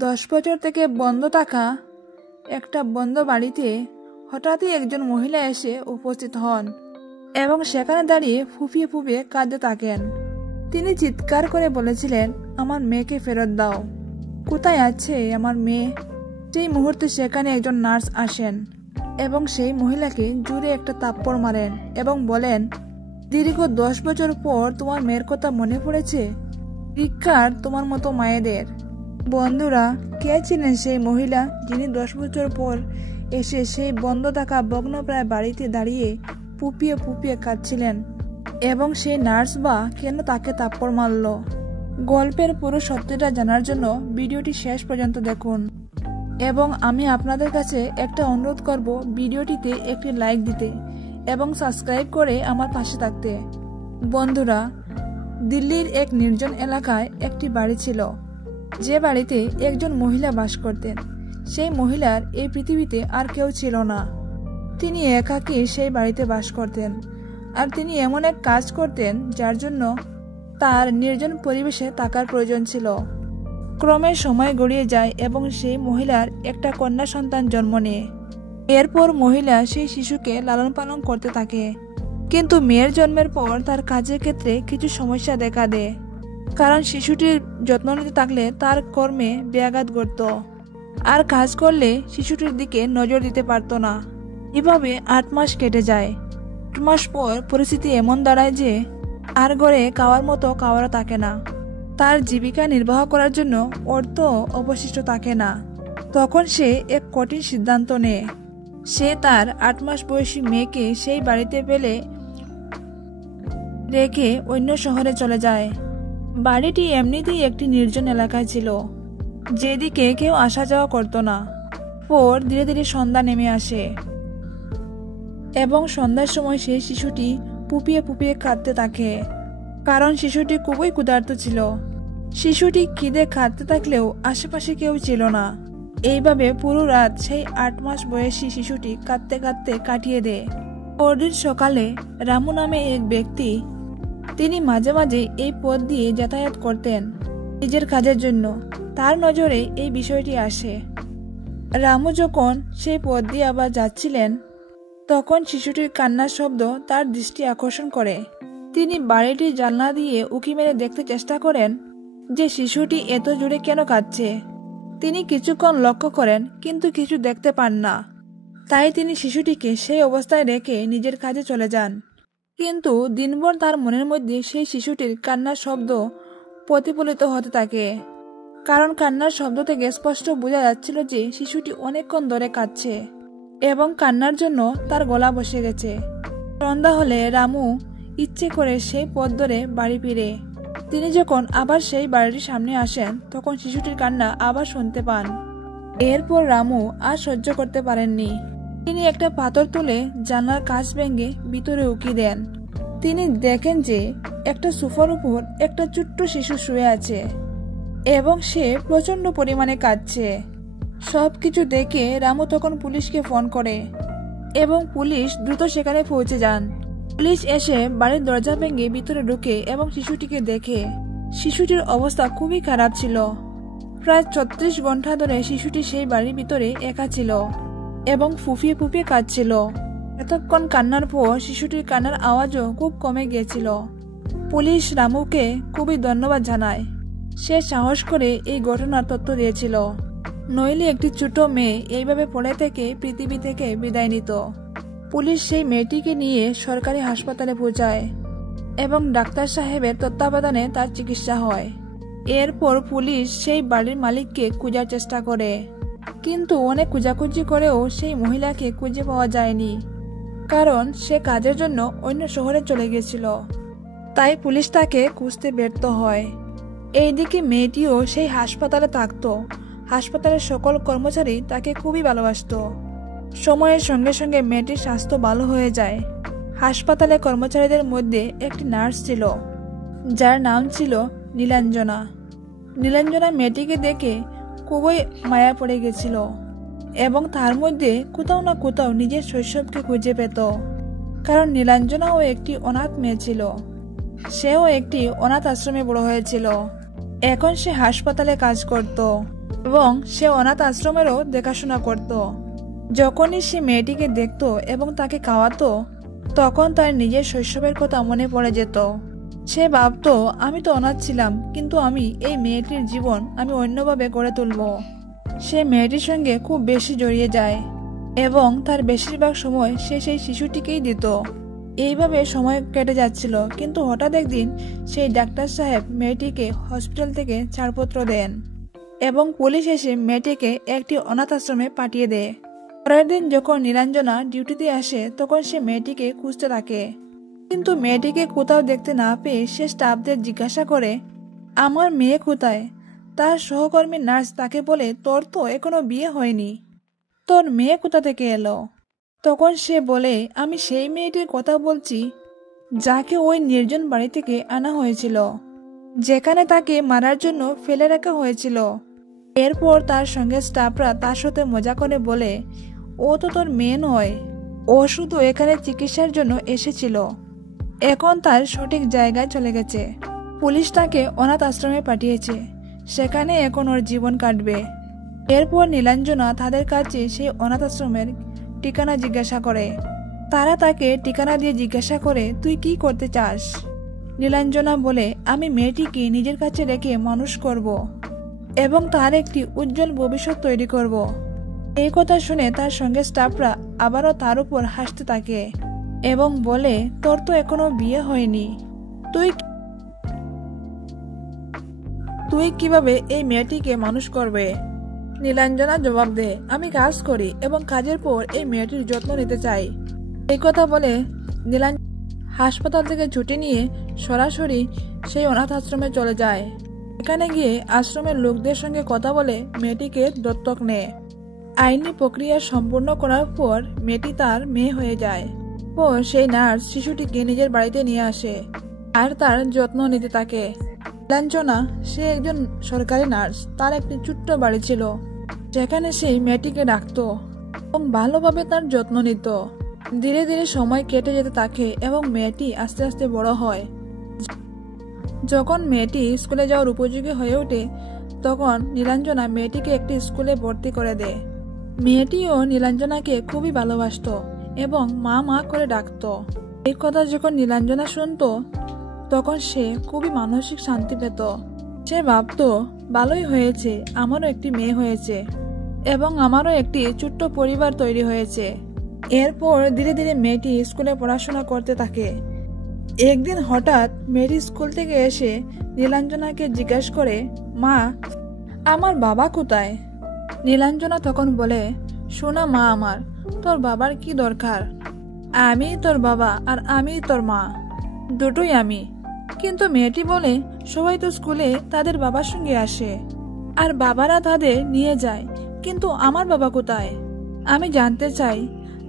10 বছর থেকে বন্ধ থাকা একটা বন্ধ বাড়িতে হঠাৎই একজন মহিলা এসে উপস্থিত হন এবং সেখানে দাঁড়িয়ে ফুপিয়ে ফুপিয়ে কাঁদতে থাকেন। তিনি চিৎকার করে বলেছিলেন, আমার মেয়েকে ফেরত দাও, কোথায় আছে আমার মেয়ে? সেই মুহূর্তে সেখানে একজন নার্স আসেন এবং সেই মহিলাকে জোরে একটা থাপ্পড় মারেন এবং বলেন, দীর্ঘ 10 বছর পর তোমার মেয়ের কথা মনে পড়েছে? ধিক্কার তোমার মতো মায়েদের। বন্ধুরা, কে ছিলেন সেই মহিলা যিনি 10 বছর পর এসে সেই বন্ধ থাকা ভগ্নপ্রায় বাড়িতে দাঁড়িয়ে ফুপিয়ে ফুপিয়ে কাঁদছিলেন এবং সেই নার্স বা কেন তাকে থাপ্পড় মারল? গল্পের পুরো সত্যিটা জানার জন্য ভিডিওটি শেষ পর্যন্ত দেখুন এবং আমি আপনাদের কাছে একটা অনুরোধ করব, ভিডিওটিতে একটি লাইক দিতে এবং সাবস্ক্রাইব করে আমার পাশে থাকতে। বন্ধুরা, দিল্লির এক নির্জন এলাকায় একটি বাড়ি ছিল, যে বাড়িতে একজন মহিলা বাস করতেন। সেই মহিলার এই পৃথিবীতে আর কেউ ছিল না। তিনি একাকী সেই বাড়িতে বাস করতেন আর তিনি এমন এক কাজ করতেন যার জন্য তার নির্জন পরিবেশে থাকার প্রয়োজন ছিল। ক্রমে সময় গড়িয়ে যায় এবং সেই মহিলার একটা কন্যা সন্তান জন্ম নেয়। এরপর মহিলা সেই শিশুকে লালন পালন করতে থাকে, কিন্তু মেয়ের জন্মের পর তার কাজের ক্ষেত্রে কিছু সমস্যা দেখা দেয়, কারণ শিশুটির যত্ন নিতে থাকলে তার কর্মে ব্যাঘাত ঘটত আর কাজ করলে শিশুটির দিকে নজর দিতে পারত না। এভাবে 8 মাস কেটে যায়। 8 মাস পর পরিস্থিতি এমন দাঁড়ায় যে আর ঘরে খাওয়ার মতো খাওয়ারও থাকে না। তার জীবিকা নির্বাহ করার জন্য অর্থ অবশিষ্ট থাকে না। তখন সে এক কঠিন সিদ্ধান্ত নেয়। সে তার 8 মাস বয়সী মেয়েকে সেই বাড়িতে ফেলে রেখে অন্য শহরে চলে যায়। বাড়িটি এমনিতেই একটি নির্জন এলাকায় ছিল, যেদিকে কেউ আসা যাওয়া করতো না। পর ধীরে ধীরে সন্ধ্যা নেমে আসে এবং সন্ধ্যার সময় সেই শিশুটি ফুপিয়ে ফুপিয়ে কাঁদতে থাকে, কারণ শিশুটি খুবই ক্ষুধার্ত ছিল। শিশুটি খিদে কাঁদতে থাকলেও আশেপাশে কেউ ছিল না। এইভাবে পুরো রাত সেই 8 মাস বয়সী শিশুটি কাঁদতে কাঁদতে কাটিয়ে দেয়। পরদিন সকালে রামু নামে এক ব্যক্তি, তিনি মাঝে মাঝে এই পথ দিয়ে যাতায়াত করতেন নিজের কাজের জন্য। তার নজরে এই বিষয়টি আসে। রামু যখন সেই পথ দিয়ে আবার যাচ্ছিলেন, তখন শিশুটির কান্নার শব্দ তার দৃষ্টি আকর্ষণ করে। তিনি বাড়িটির জানলা দিয়ে উঁকি মেরে দেখতে চেষ্টা করেন যে শিশুটি এত জোরে কেন কাঁদছে। তিনি কিছুক্ষণ লক্ষ্য করেন, কিন্তু কিছু দেখতে পান না। তাই তিনি শিশুটিকে সেই অবস্থায় রেখে নিজের কাজে চলে যান। কিন্তু দিনভর তার মনের মধ্যে সেই শিশুটির কান্নার শব্দ প্রতিফলিত হতে থাকে, কারণ কান্নার শব্দ থেকে স্পষ্ট বোঝা যাচ্ছিল যে শিশুটি অনেকক্ষণ ধরে কাঁদছে এবং কান্নার জন্য তার গলা বসে গেছে। সন্ধ্যা হলে রামু ইচ্ছে করে সেই পথ ধরে বাড়ি ফিরে। তিনি যখন আবার সেই বাড়িটির সামনে আসেন, তখন শিশুটির কান্না আবার শুনতে পান। এরপর রামু আর সহ্য করতে পারেননি। তিনি একটা পাথর তুলে জানলার কাঁচ ভেঙে ভিতরে উকি দেন। তিনি দেখেন যে একটা সোফার উপর একটা ছোট্ট শিশু শুয়ে আছে এবং সে প্রচন্ড পরিমাণে কাঁদছে। সবকিছু দেখে রামু তখন পুলিশকে ফোন করে এবং পুলিশ দ্রুত সেখানে পৌঁছে যান। পুলিশ এসে বাড়ির দরজা ভেঙে ভিতরে ঢুকে এবং শিশুটিকে দেখে। শিশুটির অবস্থা খুবই খারাপ ছিল। প্রায় 36 ঘন্টা ধরে শিশুটি সেই বাড়ির ভিতরে একা ছিল এবং ফুপিয়ে ফুপিয়ে কাঁদছিল। এতক্ষণ কান্নার পর শিশুটির কান্নার আওয়াজও খুব কমে গিয়েছিল। পুলিশ রামুকে খুবই ধন্যবাদ জানায়। সে সাহস করে এই ঘটনার তথ্য দিয়েছিল, নইলে একটি ছোট মেয়ে এইভাবে পড়ে থেকে পৃথিবী থেকে বিদায় নিত। পুলিশ সেই মেয়েটিকে নিয়ে সরকারি হাসপাতালে পৌঁছায় এবং ডাক্তার সাহেবের তত্ত্বাবধানে তার চিকিৎসা হয়। এরপর পুলিশ সেই বাড়ির মালিককে খোঁজার চেষ্টা করে, কিন্তু অনেক খোঁজাখুঁজি করেও সেই মহিলাকে খুঁজে পাওয়া যায়নি, কারণ সে কাজের জন্য অন্য শহরে চলে গিয়েছিল। তাই পুলিশ তাকে খুঁজতে ব্যর্থ হয়। এইদিকে মেয়েটিও সেই হাসপাতালে থাকতো। হাসপাতালের সকল কর্মচারী তাকে খুবই ভালোবাসত। সময়ের সঙ্গে সঙ্গে মেয়েটির স্বাস্থ্য ভালো হয়ে যায়। হাসপাতালে কর্মচারীদের মধ্যে একটি নার্স ছিল, যার নাম ছিল নীলাঞ্জনা। নীলাঞ্জনা মেয়েটিকে দেখে খুবই মায়া পড়ে গেছিল এবং তার মধ্যে কোথাও না কোথাও নিজের শৈশবকে খুঁজে পেত, কারণ নীলাঞ্জনাও একটি অনাথ মেয়ে ছিল। সেও একটি অনাথ আশ্রমে বড় হয়েছিল। এখন সে হাসপাতালে কাজ করত। এবং সে অনাথ আশ্রমেরও দেখাশোনা করত। যখনই সে মেয়েটিকে দেখত এবং তাকে খাওয়াতো, তখন তার নিজের শৈশবের কথা মনে পড়ে যেত। সে ভাবতো, আমি তো অনাথ ছিলাম, কিন্তু আমি এই মেয়েটির জীবন আমি অন্যভাবে গড়ে তুলব। সে মেয়েটির সঙ্গে খুব বেশি জড়িয়ে যায় এবং তার বেশিরভাগ সময় সে সেই শিশুটিকেই দিত। এইভাবে সময় কেটে যাচ্ছিল, কিন্তু হঠাৎ একদিন সেই ডাক্তার সাহেব মেয়েটিকে হসপিটাল থেকে ছাড়পত্র দেন এবং পুলিশ এসে মেয়েটিকে একটি অনাথ আশ্রমে পাঠিয়ে দেয়। পরের দিন যখন নীলাঞ্জনা ডিউটিতে আসে, তখন সে মেয়েটিকে খুঁজতে থাকে, কিন্তু মেয়েটিকে কোথাও দেখতে না পেয়ে সে স্টাফদের জিজ্ঞাসা করে, আমার মেয়ে কোথায়? তার সহকর্মী নার্স তাকে বলে, তোর তো এখনো বিয়ে হয়নি, তোর মেয়ে কোথা থেকে এলো? তখন সে বলে, আমি সেই মেয়েটির কথা বলছি যাকে ওই নির্জন বাড়ি থেকে আনা হয়েছিল, যেখানে তাকে মারার জন্য ফেলে রাখা হয়েছিল। এরপর তার সঙ্গে স্টাফরা তার সাথে মজা করে বলে, ও তো তোর মেয়ে নয়, ও শুধু এখানে চিকিৎসার জন্য এসেছিল, এখন তার সঠিক জায়গায় চলে গেছে। পুলিশ তাকে অনাথ আশ্রমে পাঠিয়েছে, সেখানে এখন ওর জীবন কাটবে। এরপর নীলাঞ্জনা তাদের কাছে সেই অনাথ আশ্রমের ঠিকানা জিজ্ঞাসা করে। তারা তাকে ঠিকানা দিয়ে জিজ্ঞাসা করে, তুই কি করতে চাস? নীলাঞ্জনা বলে, আমি মেয়েটিকে নিজের কাছে রেখে মানুষ করব এবং তার একটি উজ্জ্বল ভবিষ্যৎ তৈরি করব। এই কথা শুনে তার সঙ্গে স্টাফরা আবারও তার উপর হাসতে থাকে এবং বলে, তোর তো এখনো বিয়ে হয়নি, তুই কিভাবে এই মেয়েটিকে মানুষ করবে? নীলাঞ্জনা জবাব দেয়, আমি কাজ করি এবং কাজের পর এই মেয়েটির যত্ন নিতে চাই। এই কথা বলে নীলাঞ্জনা হাসপাতাল থেকে ছুটি নিয়ে সরাসরি সেই অনাথ আশ্রমে চলে যায়। এখানে গিয়ে আশ্রমের লোকদের সঙ্গে কথা বলে মেয়েটিকে দত্তক নেয়। আইনি প্রক্রিয়া সম্পূর্ণ করার পর মেয়েটি তার মেয়ে হয়ে যায়। পর সেই নার্স শিশুটিকে নিজের বাড়িতে নিয়ে আসে আর তার যত্ন নিতে থাকে। নীলাঞ্জনা সে একজন সরকারি নার্স, তার একটি ছোট্ট বাড়ি ছিল, যেখানে সেই মেয়েটিকে রাখতো এবং ভালোভাবে তার যত্ন নিত। ধীরে ধীরে সময় কেটে যেতে থাকে এবং মেয়েটি আস্তে আস্তে বড় হয়। যখন মেয়েটি স্কুলে যাওয়ার উপযোগী হয়ে ওঠে, তখন নীলাঞ্জনা মেয়েটিকে একটি স্কুলে ভর্তি করে দেয়। মেয়েটিও নীলাঞ্জনাকে খুবই ভালোবাসতো এবং মা মা করে ডাকতো। এই কথা যখন নীলাঞ্জনা শুনতো, তখন সে খুবই মানসিক শান্তি পেত। সে ভাবতো, ভালোই হয়েছে, আমারও একটি মেয়ে হয়েছে এবং আমারও একটি ছোট্ট পরিবার তৈরি হয়েছে। এরপর ধীরে ধীরে মেয়েটি স্কুলে পড়াশোনা করতে থাকে। একদিন হঠাৎ মেয়েটি স্কুল থেকে এসে নীলাঞ্জনাকে জিজ্ঞাসা করে, মা, আমার বাবা কোথায়? নীলাঞ্জনা তখন বলে, শোনা মা আমার, তোর বাবার কি দরকার? আমি তোর বাবা আর আমি তোর মা, দুটোই আমি। কিন্তু মেয়েটি বলে, সবাই তো স্কুলে তাদের বাবার সঙ্গে আসে আর বাবারা তাদের নিয়ে যায়, কিন্তু আমার বাবা কোথায়? আমি জানতে চাই।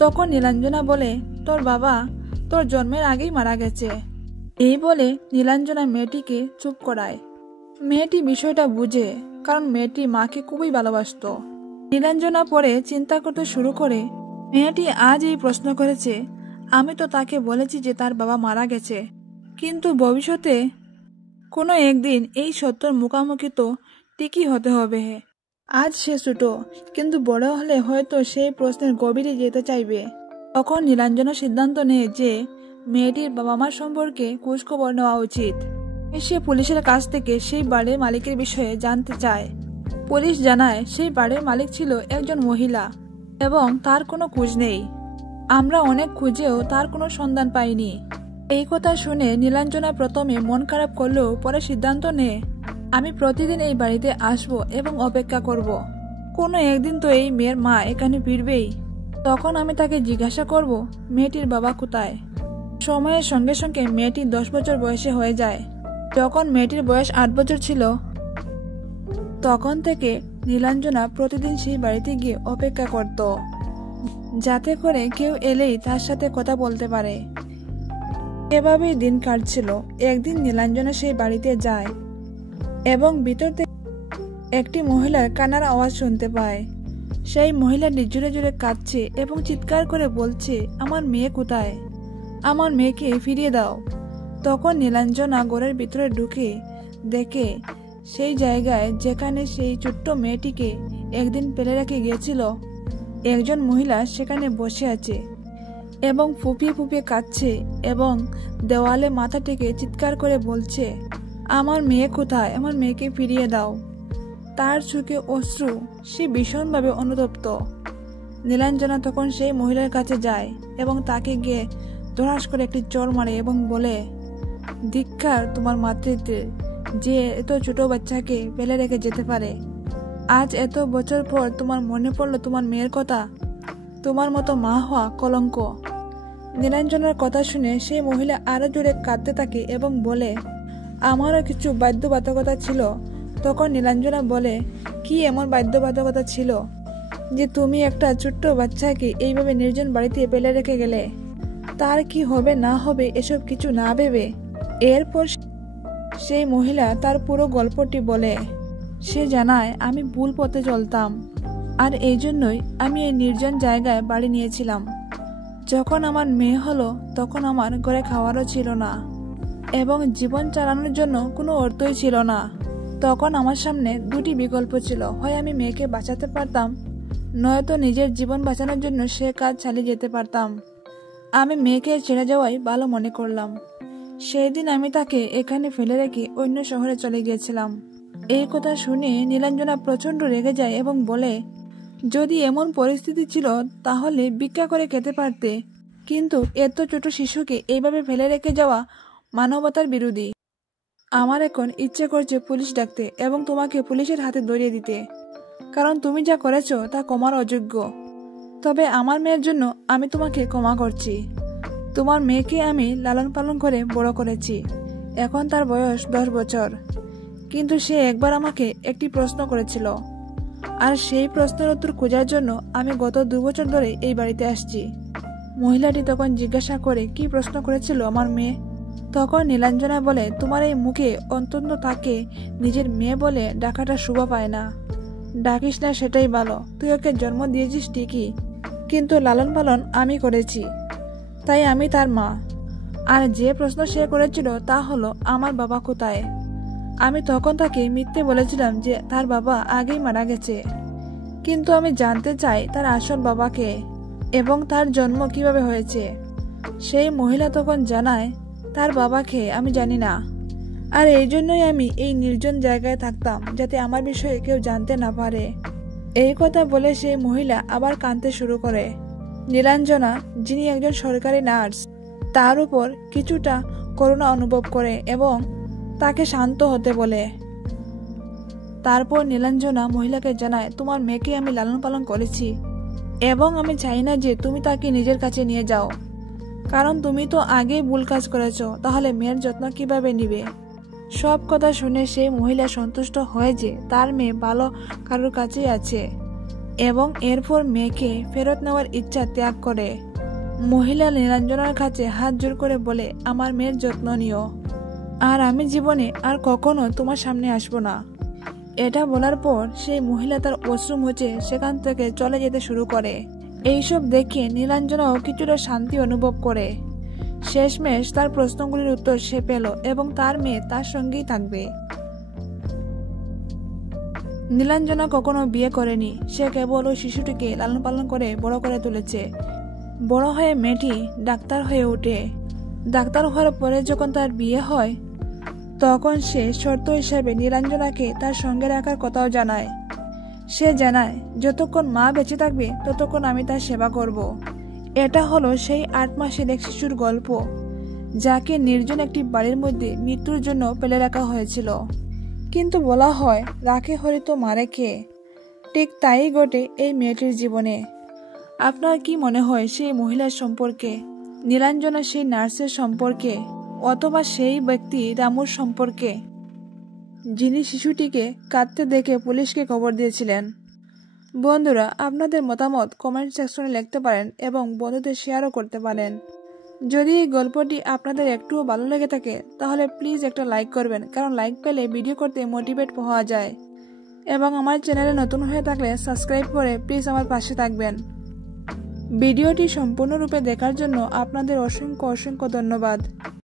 তখন নীলাঞ্জনা বলে, তোর বাবা তোর জন্মের আগেই মারা গেছে। এই বলে নীলাঞ্জনা মেয়েটিকে চুপ করায়। মেয়েটি বিষয়টা বুঝে, কারণ মেয়েটি মাকে খুবই ভালোবাসতো। নীলাঞ্জনা পরে চিন্তা করতে শুরু করে, মেয়েটি আজ এই প্রশ্ন করেছে, আমি তো তাকে বলেছি যে তার বাবা মারা গেছে, কিন্তু ভবিষ্যতে কোনো একদিন এই সত্যর মুখোমুখি তো ঠিকই হতে হবে। আজ সে ছোট, কিন্তু বড় হলে হয়তো সেই প্রশ্নের গভীরে যেতে চাইবে। তখন নীলাঞ্জনা সিদ্ধান্ত নেয় যে মেয়েটির বাবা মার সম্পর্কে খোঁজখবর নেওয়া উচিত। সে পুলিশের কাছ থেকে সেই বাড়ির মালিকের বিষয়ে জানতে চায়। পুলিশ জানায় সেই বাড়ির মালিক ছিল একজন মহিলা এবং তার কোনো খোঁজ নেই। আমরা অনেক খুঁজেও তার কোনো সন্ধান পাইনি। এই কথা শুনে নীলাঞ্জনা প্রথমে মন খারাপ করলেও পরে সিদ্ধান্ত নেয়, আমি প্রতিদিন এই বাড়িতে আসব এবং অপেক্ষা করব। কোনো একদিন তো এই মেয়ের মা এখানে ফিরবেই, তখন আমি তাকে জিজ্ঞাসা করব মেয়েটির বাবা কোথায়। সময়ের সঙ্গে সঙ্গে মেয়েটি 10 বছর বয়সে হয়ে যায়। যখন মেয়েটির বয়স 8 বছর ছিল, তখন থেকে নীলাঞ্জনা প্রতিদিন সেই বাড়িতে গিয়ে অপেক্ষা করত, যাতে করে কেউ এলেই তার সাথে কথা বলতে পারে। এভাবেই দিন কাটছিল। একদিন নীলাঞ্জনা সেই বাড়িতে যায় এবং ভিতর থেকে একটি মহিলার কান্নার আওয়াজ শুনতে পায়। সেই মহিলাটি জোরে জোরে কাঁদছে এবং চিৎকার করে বলছে, আমার মেয়ে কোথায়? আমার মেয়েকে ফিরিয়ে দাও। তখন নীলাঞ্জনা ঘরের ভিতরে ঢুকে দেখে সেই জায়গায় যেখানে সেই ছোট্ট মেয়েটিকে একদিন ফেলে রেখে গিয়েছিল, একজন মহিলা সেখানে বসে আছে এবং ফুপিয়ে ফুপিয়ে কাঁদছে এবং দেওয়ালে মাথা টেকে চিৎকার করে বলছে, আমার মেয়ে কোথায়, আমার মেয়েকে ফিরিয়ে দাও। তার চোখে অশ্রু, সে ভীষণভাবে অনুতপ্ত। নীলাঞ্জনা তখন সেই মহিলার কাছে যায় এবং তাকে গিয়ে ধরাস করে একটি চড় মারে এবং বলে, ধিক্কার তোমার মাতৃত্বে, যে এত ছোট বাচ্চাকে ফেলে রেখে যেতে পারে। আজ এত বছর পর তোমার মনে পড়লো তোমার মেয়ের কথা। তোমার মতো মা হওয়া কলঙ্ক। নীলাঞ্জনার কথা শুনে সেই মহিলা আরো জোরে কাঁদতে থাকে এবং বলে, আমারও কিছু বাধ্যবাধকতা ছিল। তখন নীলাঞ্জনা বলে, কি এমন বাধ্যবাধকতা ছিল যে তুমি একটা ছোট্ট বাচ্চাকে এইভাবে নির্জন বাড়িতে ফেলে রেখে গেলে? তার কি হবে না হবে এসব কিছু না ভেবে। এরপর সেই মহিলা তার পুরো গল্পটি বলে। সে জানায়, আমি ভুল পথে চলতাম, আর এই জন্যই আমি এই নির্জন জায়গায় বাড়ি নিয়েছিলাম। যখন আমার মেয়ে হলো তখন আমার ঘরে খাওয়ারও ছিল না এবং জীবন চালানোর জন্য কোনো অর্থই ছিল না। তখন আমার সামনে দুটি বিকল্প ছিল, হয় আমি মেয়েকে বাঁচাতে পারতাম, নয়তো নিজের জীবন বাঁচানোর জন্য সে কাজ চালিয়ে যেতে পারতাম। আমি মেয়েকে ছেড়ে যাওয়াই ভালো মনে করলাম। সেই দিন আমি তাকে এখানে ফেলে রেখে অন্য শহরে চলে গিয়েছিলাম। এই কথা শুনে নীলাঞ্জনা প্রচন্ড রেগে যায় এবং বলে, যদি এমন পরিস্থিতি ছিল তাহলে ভিক্ষা করে খেতে পারতে, কিন্তু এত ছোট শিশুকে এইভাবে ফেলে রেখে যাওয়া মানবতার বিরোধী। আমার এখন ইচ্ছে করছে পুলিশ ডাকতে এবং তোমাকে পুলিশের হাতে ধরিয়ে দিতে, কারণ তুমি যা করেছো তা ক্ষমার অযোগ্য। তবে আমার মেয়ের জন্য আমি তোমাকে ক্ষমা করছি। তোমার মেয়েকে আমি লালন পালন করে বড় করেছি। এখন তার বয়স 10 বছর। কিন্তু সে একবার আমাকে একটি প্রশ্ন করেছিল, আর সেই প্রশ্নের উত্তর খোঁজার জন্য আমি গত 2 বছর ধরে এই বাড়িতে আসছি। মহিলাটি তখন জিজ্ঞাসা করে, কি প্রশ্ন করেছিল আমার মেয়ে? তখন নীলাঞ্জনা বলে, তোমার এই মুখে অন্তত তাকে নিজের মেয়ে বলে ডাকাটা শোভা পায় না। ডাকিস না সেটাই ভালো। তুই ওকে জন্ম দিয়েছিস ঠিকই, কিন্তু লালন পালন আমি করেছি, তাই আমি তার মা। আর যে প্রশ্ন সে করেছিল তা হলো, আমার বাবা কোথায়? আমি তখন তাকে মিথ্যে বলেছিলাম যে তার বাবা আগেই মারা গেছে, কিন্তু আমি জানতে চাই তার আসল বাবাকে এবং তার জন্ম কিভাবে হয়েছে। সেই মহিলা তখন জানায়, তার বাবাকে আমি জানি না, আর এই জন্যই আমি এই নির্জন জায়গায় থাকতাম, যাতে আমার বিষয়ে কেউ জানতে না পারে। এই কথা বলে সেই মহিলা আবার কাঁদতে শুরু করে। নীলাঞ্জনা, যিনি একজন সরকারি নার্স, তার উপর কিছুটা করুণা অনুভব করে এবং তাকে শান্ত হতে বলে। তারপর নীলাঞ্জনা মহিলাকে জানায়, তোমার মেয়েকে আমি লালন পালন করেছি এবং আমি চাই না যে তুমি তাকে নিজের কাছে নিয়ে যাও, কারণ তুমি তো আগেই ভুল কাজ করেছ। তাহলে মেয়ের যত্ন কিভাবে নিবে? সব কথা শুনে সেই মহিলা সন্তুষ্ট হয় যে তার মেয়ে ভালো কারোর কাছেই আছে এবং এরপর মেয়েকে ফেরত নেওয়ার ইচ্ছা ত্যাগ করে। মহিলা নীলাঞ্জনার কাছে হাত জোর করে বলে, আমার মেয়ের যত্ন নিও, আর আমি জীবনে আর কখনো তোমার সামনে আসবো না। এটা বলার পর সেই মহিলা তার অশ্রু মুছে সেখান থেকে চলে যেতে শুরু করে। এইসব দেখে নীলাঞ্জনাও কিছুটা শান্তি অনুভব করে। শেষমেশ তার প্রশ্নগুলির উত্তর সে পেল এবং তার মেয়ে তার সঙ্গেই থাকবে। নীলাঞ্জনা কখনো বিয়ে করেনি। সে কেবল ওই শিশুটিকে লালন পালন করে বড় করে তুলেছে। বড় হয়ে মেয়েটি ডাক্তার হয়ে ওঠে। ডাক্তার হওয়ার পরে যখন তার বিয়ে হয়, তখন সে শর্ত হিসাবে নীলাঞ্জনাকে তার সঙ্গে রাখার কথাও জানায়। সে জানায়, যতক্ষণ মা বেঁচে থাকবে ততক্ষণ আমি তার সেবা করব। এটা হলো সেই 8 মাসের এক শিশুর গল্প, যাকে নির্জন একটি বাড়ির মধ্যে মৃত্যুর জন্য ফেলে রাখা হয়েছিল। কিন্তু বলা হয়, রাখে হরি তো মারে কে। ঠিক তাই ঘটে এই মেয়েটির জীবনে। আপনার কি মনে হয় সেই মহিলার সম্পর্কে, নীলাঞ্জনা সেই নার্সের সম্পর্কে, অথবা সেই ব্যক্তি রামুর সম্পর্কে, যিনি শিশুটিকে কাঁদতে দেখে পুলিশকে খবর দিয়েছিলেন? বন্ধুরা, আপনাদের মতামত কমেন্ট সেকশনে লিখতে পারেন এবং বন্ধুদের শেয়ারও করতে পারেন। যদি এই গল্পটি আপনাদের একটুও ভালো লেগে থাকে তাহলে প্লিজ একটা লাইক করবেন, কারণ লাইক পেলে ভিডিও করতে মোটিভেট পাওয়া যায়। এবং আমার চ্যানেলে নতুন হয়ে থাকলে সাবস্ক্রাইব করে প্লিজ আমার পাশে থাকবেন। ভিডিওটি সম্পূর্ণরূপে দেখার জন্য আপনাদের অসংখ্য ধন্যবাদ।